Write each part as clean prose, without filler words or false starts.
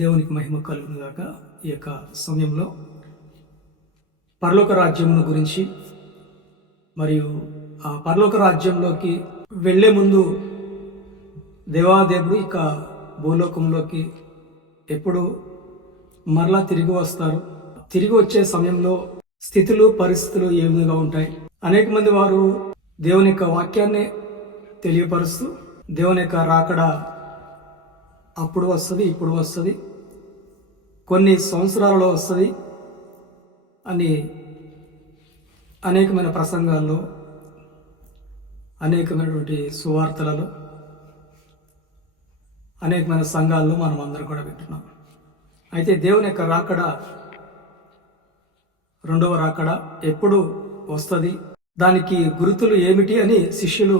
దేవునికి మహిమ కలుగును గాక. ఈ యొక్క సమయంలో పరలోక రాజ్యమును గురించి మరియు ఆ పరలోక రాజ్యంలోకి వెళ్ళే ముందు దేవాదేవుడు ఇక భూలోకంలోకి ఎప్పుడు మరలా తిరిగి వస్తారు, తిరిగి వచ్చే సమయంలో స్థితులు పరిస్థితులు ఏ విధంగా ఉంటాయి. అనేక మంది వారు దేవుని యొక్క వాక్యాన్ని తెలియపరుస్తూ దేవుని యొక్క రాకడ అప్పుడు వస్తుంది, ఇప్పుడు వస్తుంది, కొన్ని సంవత్సరాలలో వస్తుంది అని అనేకమైన ప్రసంగాల్లో, అనేకమైనటువంటి సువార్తలలో, అనేకమైన సంఘాల్లో మనం అందరం కూడా వింటున్నాం. అయితే దేవుని యొక్క రాకడ, రెండవ రాకడ ఎప్పుడు వస్తుంది, దానికి గుర్తులు ఏమిటి అని శిష్యులు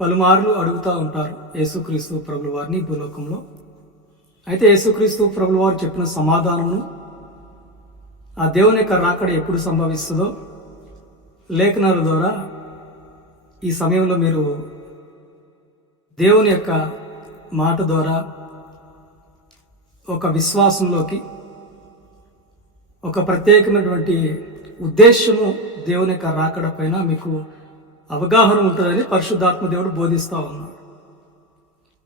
పలుమార్లు అడుగుతూ ఉంటారు యేసుక్రీస్తు ప్రభుల వారిని భూలోకంలో. అయితే యేసుక్రీస్తు ప్రభుల వారు చెప్పిన సమాధానము, ఆ దేవుని యొక్క రాకడ ఎప్పుడు సంభవిస్తుందో లేఖనాల ద్వారా ఈ సమయంలో మీరు దేవుని యొక్క మాట ద్వారా ఒక విశ్వాసంలోకి, ఒక ప్రత్యేకమైనటువంటి ఉద్దేశము దేవుని యొక్క రాకడ పైన మీకు అవగాహన ఉంటుందని పరిశుద్ధాత్మ దేవుడు బోధిస్తూ ఉన్నాడు.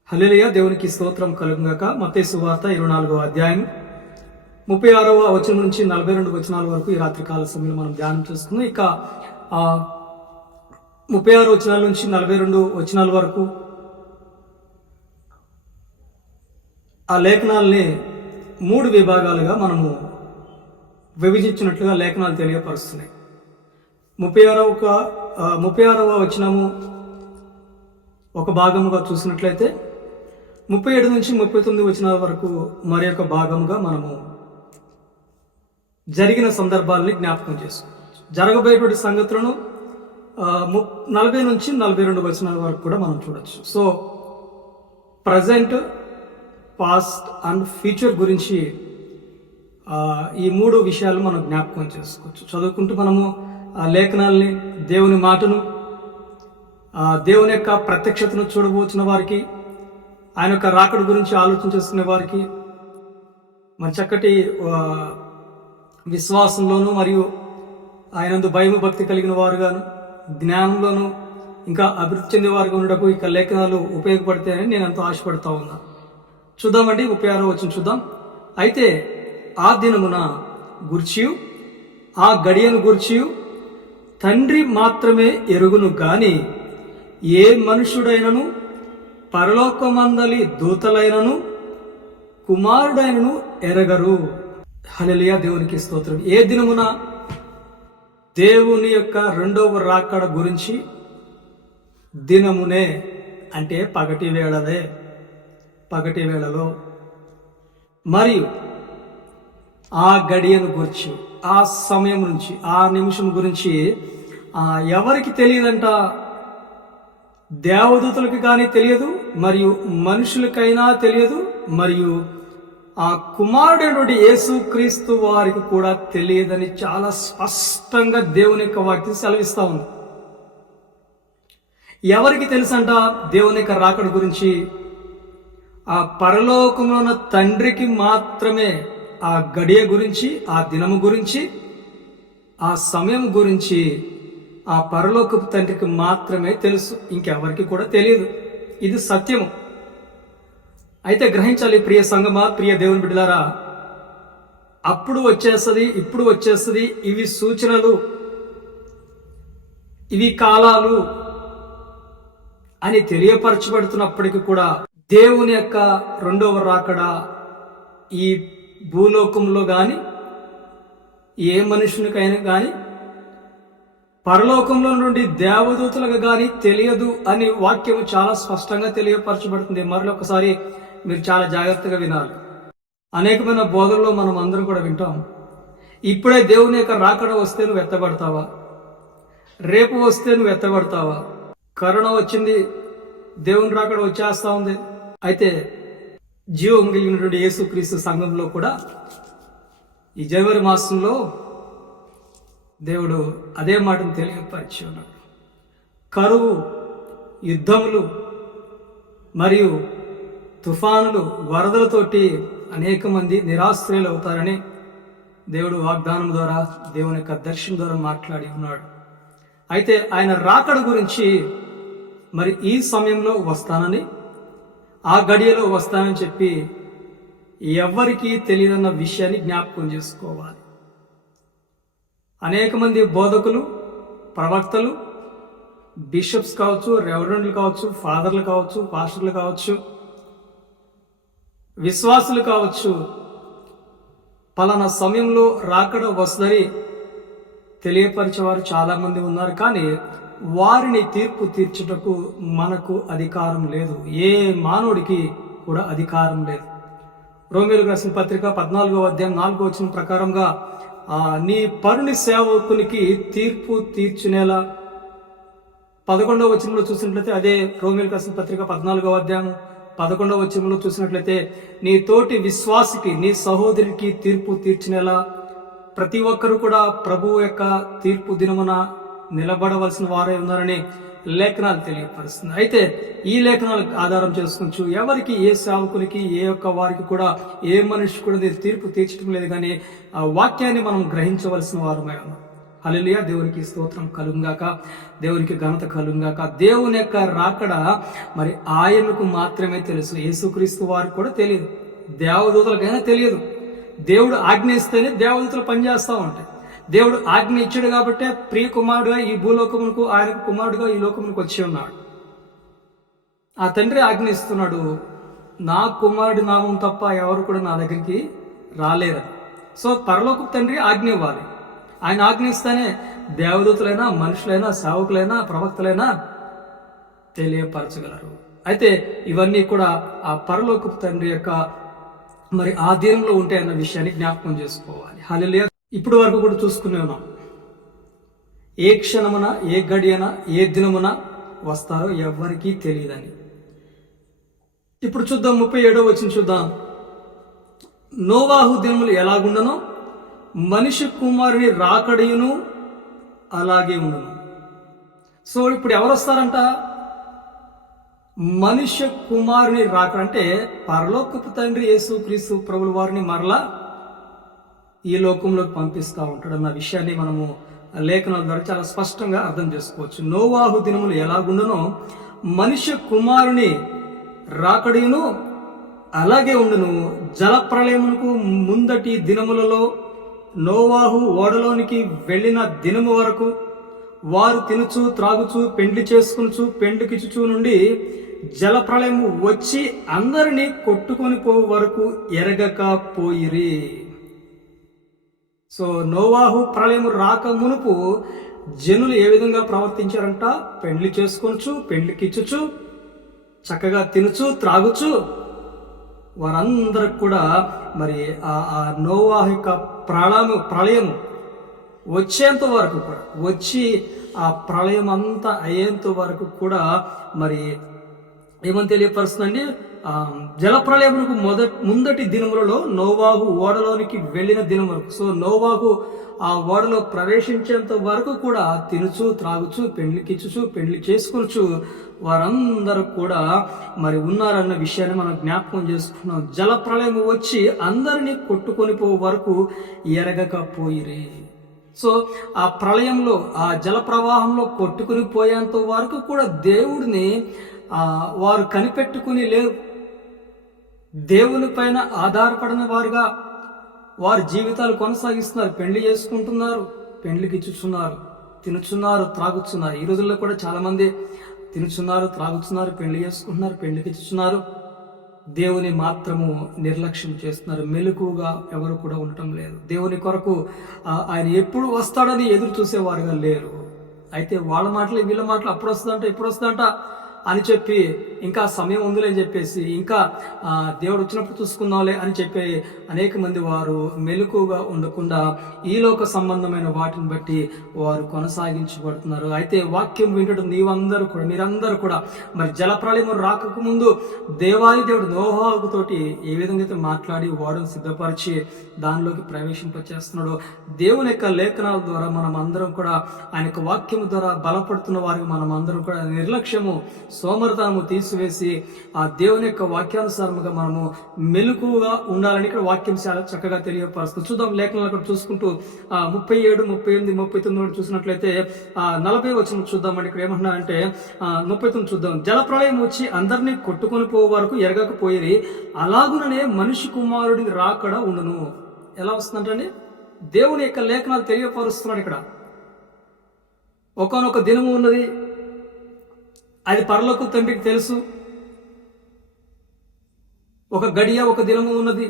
హల్లెలూయా, దేవునికి స్తోత్రం కలుగుగాక. మత్తయి సువార్త 24వ అధ్యాయం 36వ వచనం నుంచి 42 వచనాల వరకు ఈ రాత్రికాల సమయంలో మనం ధ్యానం చేసుకుందాం. ఇక 36 వచనాల నుంచి 42 వచనాల వరకు ఆ లేఖనాల్ని 3 విభాగాలుగా మనము విభజించినట్లుగా లేఖనాలు తెలియపరుస్తున్నాయి. 36వ వచనము ఒక భాగముగా చూసినట్లయితే 37 నుంచి 39 వచనాల వరకు మరి ఒక భాగముగా మనము జరిగిన సందర్భాలని జ్ఞాపకం చేసుకోవచ్చు. జరగబోయేటువంటి సంగతులను 40 నుంచి 42 వచనాల వరకు కూడా మనం చూడొచ్చు. So present, past and future గురించి ఈ 3 విషయాలు మనం జ్ఞాపకం చేసుకోవచ్చు. చదువుకుంటూ మనము ఆ లేఖనాల్ని, దేవుని మాటను, దేవుని యొక్క ప్రత్యక్షతను చూడబోతున్న వారికి, ఆయన యొక్క రాకడ గురించి ఆలోచన చేసుకునే వారికి మరి చక్కటి విశ్వాసంలోను మరియు ఆయనందు భయము భక్తి కలిగిన వారుగాను, జ్ఞానంలోను ఇంకా అభివృద్ధి చెందే వారుగా ఉండటకు ఇక లేఖనాలు ఉపయోగపడతాయని నేను ఎంతో ఆశపడతా ఉన్నా. చూద్దామండి, 36వ వచనం చూద్దాం. అయితే ఆ దినమున గూర్చియు ఆ గడియను గూర్చియు తండ్రి మాత్రమే ఎరుగును గాని ఏ మనుషుడైనను, పరలోకమందలి దూతలైనను, కుమారుడైనను ఎరగరు. హల్లెలూయా, దేవునికి స్తోత్రం. ఏ దినమున? దేవుని యొక్క రెండవ రాకడ గురించి దినమునే అంటే పగటి వేళలో, మరియు ఆ గడియను గురించి, ఆ సమయం నుంచి, ఆ నిమిషం గురించి ఎవరికి తెలియదంట? దేవదూతలకు కానీ తెలియదు, మరియు మనుషులకైనా తెలియదు, మరియు ఆ కుమారుడైనటువంటి యేసుక్రీస్తు వారికి కూడా తెలియదని చాలా స్పష్టంగా దేవుని యొక్క వాక్యం సెలవిస్తా ఉంది. ఎవరికి తెలుసంట దేవుని యొక్క రాకడ గురించి? ఆ పరలోకంలో ఉన్న తండ్రికి మాత్రమే ఆ గడియ గురించి, ఆ దినము గురించి, ఆ సమయం గురించి ఆ పరలోకపు తండ్రికి మాత్రమే తెలుసు, ఇంకెవరికి కూడా తెలియదు. ఇది సత్యము. అయితే గ్రహించాలి ప్రియ సంగమా, ప్రియ దేవుని బిడ్డలారా, అప్పుడు వచ్చేస్తుంది, ఇప్పుడు వచ్చేస్తుంది, ఇవి సూచనలు, ఇవి కాలాలు అని తెలియపరచబడుతున్నప్పటికీ కూడా దేవుని యొక్క రెండవ రాకడ ఈ భూలోకంలో కానీ, ఏ మనుషునికైనా కానీ, పరలోకంలో నుండి దేవదూతలకు కానీ తెలియదు అని వాక్యము చాలా స్పష్టంగా తెలియపరచబడుతుంది. మరొకసారి మీరు చాలా జాగ్రత్తగా వినాలి. అనేకమైన బోధనలో మనం అందరం కూడా వింటాం. ఇప్పుడే దేవుని యొక్క రాకడ వస్తే నువ్వు ఎత్తబడతావా? రేపు వస్తే నువ్వు ఎత్తబడతావా? కరోనా వచ్చింది, దేవుని రాకడ వచ్చేస్తా ఉంది. అయితే జీవం కలిగినటువంటి యేసుక్రీస్తు సంఘంలో కూడా ఈ జనవరి మాసంలో దేవుడు అదే మాటను తెలియపరిచి ఉన్నాడు. కరువు, యుద్ధములు మరియు తుఫానులు, వరదలతోటి అనేక మంది నిరాశ్రయులు అవుతారని దేవుడు వాగ్దానం ద్వారా, దేవుని యొక్క దర్శనం ద్వారా మాట్లాడి ఉన్నాడు. అయితే ఆయన రాకడ గురించి మరి ఈ సమయంలో వస్తానని, ఆ గడియలో వస్తానని చెప్పి ఎవ్వరికీ తెలియదన్న విషయాన్ని జ్ఞాపకం చేసుకోవాలి. అనేక మంది బోధకులు, ప్రవక్తలు, బిషప్స్ కావచ్చు, రెవరెండ్లు కావచ్చు, ఫాదర్లు కావచ్చు, పాస్టర్లు కావచ్చు, విశ్వాసులు కావచ్చు, పలానా సమయంలో రాకడ వస్తుందని తెలియపరిచేవారు చాలా మంది ఉన్నారు. కానీ వారిని తీర్పు తీర్చుటకు మనకు అధికారం లేదు. ఏ మానవుడికి కూడా అధికారం లేదు. రోమీయులకు రాసిన పత్రిక 14వ అధ్యాయం 4వ వచనం ప్రకారంగా నీ పరుని సేవకునికి తీర్పు తీర్చునేలా 11వ వచనంలో చూసినట్లయితే, అదే రోమీయులకు రాసిన పత్రిక 14వ అధ్యాయం 11వ వచనంలో చూసినట్లయితే, నీ తోటి విశ్వాసికి, నీ సహోదరికి తీర్పు తీర్చునేలా ప్రతి ఒక్కరు కూడా ప్రభువు యొక్క తీర్పు దినమున నిలబడవలసిన వారే ఉన్నారని లేఖనాలు తెలియపరుస్తుంది. అయితే ఈ లేఖనాలకు ఆధారం చేసుకుంటూ ఎవరికి, ఏ సేవకునికి, ఏ యొక్క వారికి కూడా, ఏ మనిషి కూడా తీర్పు తీర్చడం లేదు. కానీ ఆ వాక్యాన్ని మనం గ్రహించవలసిన వారమై ఉన్నాం. హల్లెలూయా, దేవునికి స్తోత్రం కలుగుగాక, దేవునికి ఘనత కలుగుగాక. దేవుని యొక్క రాకడ మరి ఆయనకు మాత్రమే తెలుసు. యేసుక్రీస్తు వారికి కూడా తెలియదు, దేవదూతలకైనా తెలియదు. దేవుడు ఆజ్ఞ ఇస్తేనే దేవదూతలు పనిచేస్తూ ఉంటాయి. దేవుడు ఆజ్ఞ ఇచ్చాడు కాబట్టే ప్రియ కుమారుడుగా ఈ భూలోకమునకు, ఆయనకు కుమారుడుగా ఈ లోకమునకు వచ్చి ఉన్నాడు. ఆ తండ్రి ఆజ్ఞ ఇస్తున్నాడు, నా కుమారుడి నామం తప్ప ఎవరు కూడా నా దగ్గరికి రాలేరు. సో పరలోకపు తండ్రి ఆజ్ఞ ఇవ్వాలి. ఆయన ఆజ్ఞ ఇస్తేనే దేవదూతులైనా, మనుషులైనా, సేవకులైనా, ప్రవక్తలైనా తెలియపరచగలరు. అయితే ఇవన్నీ కూడా ఆ పరలోకపు తండ్రి యొక్క మరి ఆధీనంలో ఉంటాయన్న విషయాన్ని జ్ఞాపకం చేసుకోవాలి. హల్లెలూయా. ఇప్పుడు వరకు కూడా చూసుకునే ఉన్నాం. ఏ క్షణమున, ఏ గడియన, ఏ దినమున వస్తారో ఎవ్వరికీ తెలియదని. ఇప్పుడు చూద్దాం, 37వ వచనం చూద్దాం. నోవాహు దినములు ఎలాగుండనో మనిషి కుమారుని రాకడయును అలాగే ఉండును. సో ఇప్పుడు ఎవరు వస్తారంట? మనుష్య కుమారుని రాకడ అంటే పరలోకపు తండ్రి యేసుక్రీస్తు ప్రభుల వారిని మరలా ఈ లోకంలోకి పంపిస్తూ ఉంటాడు అన్న విషయాన్ని మనము లేఖనాల ద్వారా చాలా స్పష్టంగా అర్థం చేసుకోవచ్చు. నోవాహు దినములు ఎలాగుండునో మనుష్య కుమారుని రాకడయును అలాగే ఉండును. జలప్రళయమునకు ముందటి దినములలో నోవాహు ఓడలోనికి వెళ్ళిన దినము వరకు వారు తినుచు, త్రాగుచు, పెండ్లి చేసుకునుచు, పెండ్లికిచ్చుచు నుండి జలప్రళయము వచ్చి అందరినీ కొట్టుకొని పోవు వరకు ఎరగక పోయిరి. సో నోవాహు ప్రళయము రాక మునుపు జనులు ఏ విధంగా ప్రవర్తించారంట? పెండ్లి చేసుకొనుచు, పెండ్లికిచ్చుచు, చక్కగా తినుచు, త్రాగుచు, వారందరికి కూడా మరి ఆ నోవాహు యొక్క ప్రళయము వచ్చేంత వరకు కూడా, వచ్చి ఆ ప్రళయం అంతా అయ్యేంత వరకు కూడా మరి ఏమని తెలియపరుస్తుందండి? జలప్రళయమునకు ముందటి దినములలో నోవాహు ఓడలోనికి వెళ్ళిన దినం వరకు. సో నోవాహు ఆ ఓడలో ప్రవేశించేంత వరకు కూడా తినుచు, త్రాగుచు, పెండ్లికిచ్చుచు, పెండ్లి చేసుకొనుచు వారందరూ కూడా మరి ఉన్నారన్న విషయాన్ని మనం జ్ఞాపకం చేసుకున్నాం. జలప్రళయం వచ్చి అందరినీ కొట్టుకొని పో వరకు ఎరగకపోయిరి. సో ఆ ప్రళయంలో, ఆ జల ప్రవాహంలో కొట్టుకుని పోయేంత వరకు కూడా దేవుడిని వారు కనిపెట్టుకుని లేవు. దేవుని పైన ఆధారపడిన వారుగా వారి జీవితాలు కొనసాగిస్తున్నారు. పెళ్లి చేసుకుంటున్నారు, పెళ్లికి ఇచ్చుచున్నారు, తినుచున్నారు, త్రాగుచున్నారు. ఈ రోజుల్లో కూడా చాలా మంది తినుచున్నారు, త్రాగుచున్నారు, పెళ్లి చేసుకుంటున్నారు, పెళ్లికి ఇచ్చుచున్నారు. దేవుని మాత్రము నిర్లక్ష్యం చేస్తున్నారు. మెలకుగా ఎవరు కూడా ఉండటం లేదు. దేవుని కొరకు ఆయన ఎప్పుడు వస్తాడని ఎదురు చూసేవారుగా లేరు. అయితే వాళ్ళ మాటలు, వీళ్ళ మాటలు అప్పుడు వస్తుందంట, ఇప్పుడు వస్తుందంట అని చెప్పి, ఇంకా సమయం ఉందిలే అని చెప్పేసి, ఇంకా దేవుడు వచ్చినప్పుడు చూసుకుందాంలే అని చెప్పి అనేక మంది వారు మెలకుగా ఉండకుండా ఈ లోక సంబంధమైన వాటిని బట్టి వారు కొనసాగించబడుతున్నారు. అయితే వాక్యం వింటూ మీరందరూ కూడా మరి జలప్రళయం రాకముందు దేవాది దేవుడు నోవాహుతోటి ఏ విధంగా అయితే మాట్లాడి ఓడను సిద్ధపరిచి దానిలోకి ప్రవేశింపచేస్తున్నాడు. దేవుని యొక్క లేఖనాల ద్వారా మనం అందరం కూడా ఆయన యొక్క వాక్యము ద్వారా బలపడుతున్న వారికి మనం అందరం కూడా నిర్లక్ష్యము సోమరితనము తీసివేసి ఆ దేవుని యొక్క వాక్యానుసారముగా మనము మెలకుగా ఉండాలని ఇక్కడ వాక్యం చాలా చక్కగా తెలియపరుస్తుంది. చూద్దాం లేఖనాలు అక్కడ చూసుకుంటూ 37, 38, 39 చూసినట్లయితే 40 వచనం చూద్దామండి. ఇక్కడ ఏమంటున్నారంటే 39 చూద్దాం. జలప్రళయం వచ్చి అందరినీ కొట్టుకొని పోయే వరకు ఎరగకపోయి అలాగుననే మనిషి కుమారుడి రాకడ ఉండును. ఎలా వస్తుందంటే దేవుని యొక్క లేఖనాలు తెలియపరుస్తున్నాడు. ఇక్కడ ఒకానొక దినము ఉన్నది, అది పరలోక తండ్రికి తెలుసు. ఒక గడియ, ఒక దినము ఉన్నది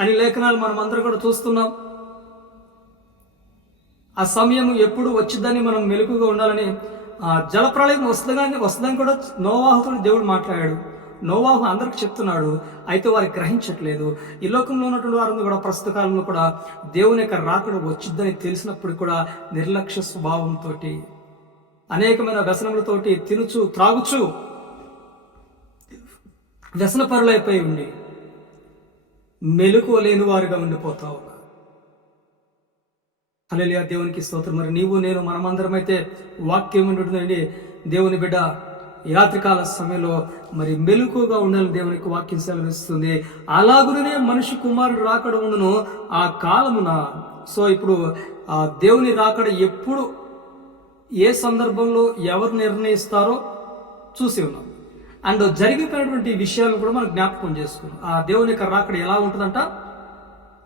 అని లేఖనాలు మనం అందరం కూడా చూస్తున్నాం. ఆ సమయం ఎప్పుడు వచ్చిందని మనం మెలకుగా ఉండాలని జలప్రళయం వస్తుందని కూడా నోవాహుతో దేవుడు మాట్లాడాడు. నోవాహు అందరికి చెప్తున్నాడు, అయితే వారికి గ్రహించట్లేదు. ఈ లోకంలో ఉన్నటువంటి వారిని కూడా ప్రస్తుత కాలంలో కూడా దేవుని యొక్క రాకడ వచ్చిద్దని తెలిసినప్పుడు కూడా నిర్లక్ష్య స్వభావంతో అనేకమైన వ్యసనములతోటి తినుచు త్రాగుచు వ్యసనపరులైపోయి ఉండి మెలకువ లేని వారుగా ఉండిపోతా ఉన్నారు. హల్లెలూయా, దేవునికి స్తోత్రం. మరి నీవు నేను మనమందరం అయితే వాక్యం ఉంటుందండి. దేవుని బిడ్డ రాత్రికాల సమయంలో మరి మెలకుగా ఉండాలని దేవునికి వాక్యం సెలవిస్తుంది. అలాగునే మనిషి కుమారుడు రాకడ ఉండును ఆ కాలమున. సో ఇప్పుడు ఆ దేవుని రాకడ ఎప్పుడు, ఏ సందర్భంలో ఎవరు నిర్ణయిస్తారో చూసి ఉన్నాం. అండ్ జరిగిపోయినటువంటి విషయాలను కూడా మనం జ్ఞాపకం చేసుకున్నాం. ఆ దేవుని యొక్క రాకడ ఎలా ఉంటుందంట,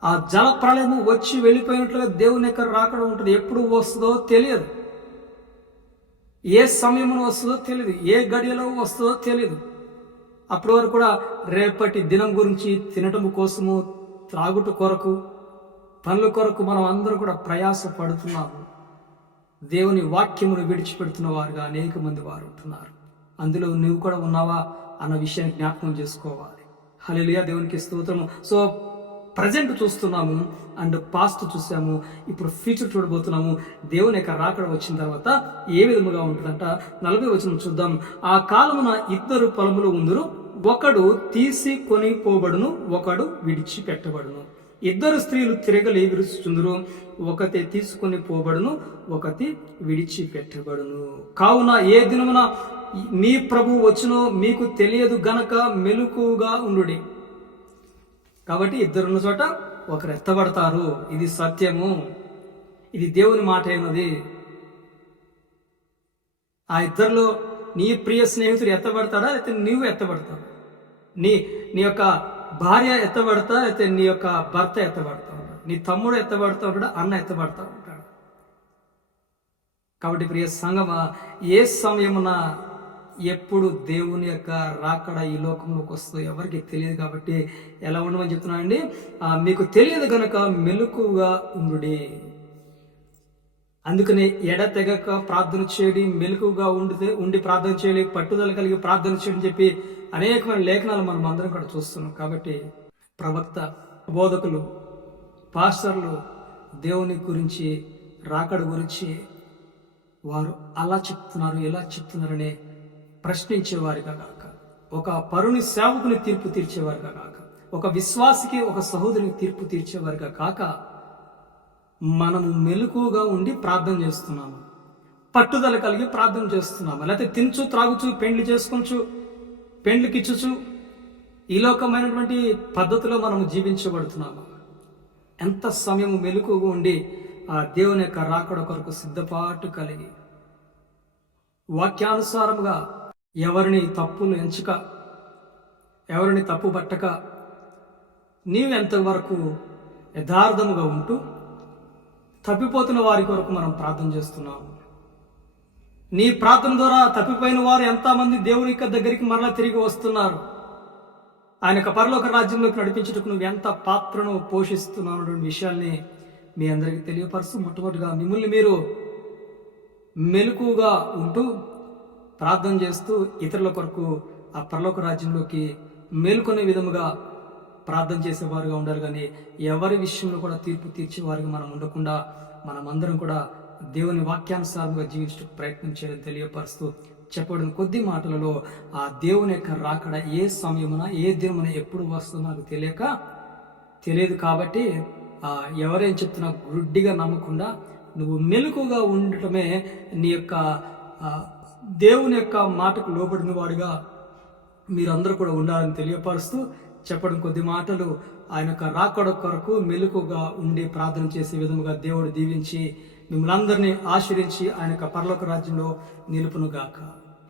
ఆ జల ప్రళయము వచ్చి వెళ్ళిపోయినట్లుగా దేవుని యొక్క రాకడ ఉంటుంది. ఎప్పుడు వస్తుందో తెలియదు, ఏ సమయంలో వస్తుందో తెలియదు, ఏ గడియలో వస్తుందో తెలియదు. అప్పటి వరకు కూడా రేపటి దినం గురించి తినటం కోసము, త్రాగుట కొరకు, పనుల కొరకు మనం అందరూ కూడా ప్రయాస పడుతున్నాము. దేవుని వాక్యమును విడిచిపెడుతున్న వారుగా అనేక మంది వారు ఉంటున్నారు. అందులో నువ్వు కూడా ఉన్నావా అన్న విషయాన్ని జ్ఞాపకం చేసుకోవాలి. హల్లెలూయా, దేవునికి స్తోత్రము. సో ప్రజెంట్ చూస్తున్నాము అండ్ పాస్ట్ చూసాము, ఇప్పుడు ఫ్యూచర్ చూడబోతున్నాము. దేవుని యొక్క రాకడ వచ్చిన తర్వాత ఏ విధముగా ఉంటుందంట 40 వచనం చూద్దాం. ఆ కాలమున 2 పొలములు ఉందురు, ఒకడు తీసి కొని పోబడును, ఒకడు విడిచిపెట్టబడును. 2 స్త్రీలు తిరగలి విరుచుచుందురు, ఒకటి తీసుకొని పోబడును, ఒకటి విడిచిపెట్టబడును. కావున ఏ దినమున మీ ప్రభు వచ్చునో మీకు తెలియదు గనక మెలకుగా ఉండుడి. కాబట్టి 2 ఉన్న చోట ఒకరు ఎత్తబడతారు. ఇది సత్యము, ఇది దేవుని మాట అయినది. ఆ 2లో నీ ప్రియ స్నేహితుడు ఎత్తబడతాడా, అయితే నీవు ఎత్తబడతావు? నీ యొక్క భార్య ఎత్తబడతా, అయితే నీ యొక్క భర్త ఎత్తబడతా ఉంటాడు, నీ తమ్ముడు ఎత్తబడతా ఉంటాడు, అన్న ఎత్తబడతా ఉంటాడు. కాబట్టి ప్రియ సంగమా, ఏ సమయమున ఎప్పుడు దేవుని యొక్క రాకడ ఈ లోకంలోకి వస్తుందో ఎవరికి తెలియదు. కాబట్టి ఎలా ఉండమని చెప్తున్నానండి, మీకు తెలియదు గనక మెలకుగా ఉండుడి. అందుకని ఎడతెగక ప్రార్థన చేయడి, మెలకుగా ఉండి ప్రార్థన చేయాలి, పట్టుదల కలిగి ప్రార్థన చేయడం చెప్పి అనేకమైన లేఖనాలు మనం అందరం కూడా చూస్తున్నాం. కాబట్టి ప్రవక్త, బోధకులు, పాస్టర్లు దేవుని గురించి, రాకడ గురించి వారు అలా చెప్తున్నారు, ఎలా చెప్తున్నారనే ప్రశ్నించేవారిగా కాక, ఒక పరుని సేవకుని తీర్పు తీర్చేవారిగా కాక, ఒక విశ్వాసికి, ఒక సహోదరుని తీర్పు తీర్చేవారిగా కాక, మనము మెలకుగా ఉండి ప్రార్థన చేస్తున్నాము, పట్టుదల కలిగి ప్రార్థన చేస్తున్నాము. లేకపోతే తినచు, త్రాగుచు, పెండ్లి చేసుకొచ్చు, పెండ్లికిచ్చుచు ఈ లోకమైనటువంటి పద్ధతిలో మనము జీవించబడుతున్నాము. ఎంత సమయం మెలకుగా ఉండి ఆ దేవుని యొక్క రాకడ కొరకు సిద్ధపాటు కలిగి వాక్యానుసారముగా ఎవరిని తప్పులు ఎంచక, ఎవరిని తప్పు పట్టక, నీవెంతవరకు యథార్థముగా ఉంటూ తప్పిపోతున్న వారి కొరకు మనం ప్రార్థన చేస్తున్నాము. నీ ప్రార్థన ద్వారా తప్పిపోయిన వారు ఎంతమంది దేవుని యొక్క దగ్గరికి మరలా తిరిగి వస్తున్నారు. ఆయన యొక్క పరలోక రాజ్యంలోకి నడిపించుటకు నువ్వు ఎంత పాత్రను పోషిస్తున్నావు అనే విషయాల్ని మీ అందరికీ తెలియపరుస్తూ, మొట్టమొదటిగా మిమ్మల్ని మీరు మెలకుగా ఉంటూ ప్రార్థన చేస్తూ ఇతరుల కొరకు ఆ పరలోక రాజ్యంలోకి మేలుకొనే విధముగా ప్రార్థన చేసేవారుగా ఉండాలి. కానీ ఎవరి విషయంలో కూడా తీర్పు తీర్చేవారుగా మనం ఉండకుండా మనమందరం కూడా దేవుని వాక్యానుసారంగా జీవించడానికి ప్రయత్నం చేయాలని తెలియపరుస్తూ, చెప్పబడిన కొద్ది మాటలలో ఆ దేవుని యొక్క రాకడ ఏ సమయమున, ఏ దినమున, ఎప్పుడు వస్తుందో మనకు తెలియదు. కాబట్టి ఎవరేం చెప్తున్నా గుడ్డిగా నమ్మకుండా నువ్వు మెలకుగా ఉండటమే నీ యొక్క దేవుని యొక్క మాటకు లోబడిన వారుగా మీరందరూ కూడా ఉండాలని తెలియపరుస్తూ చెప్పడం కొద్ది మాటలు ఆయన యొక్క రాకడ కొరకు మెలకుగా ఉండి ప్రార్థన చేసే విధముగా దేవుడు దీవించి మిమ్మల్ని అందరినీ ఆశీర్వించి ఆయన యొక్క పరలోక రాజ్యంలో నిలుపునుగాక.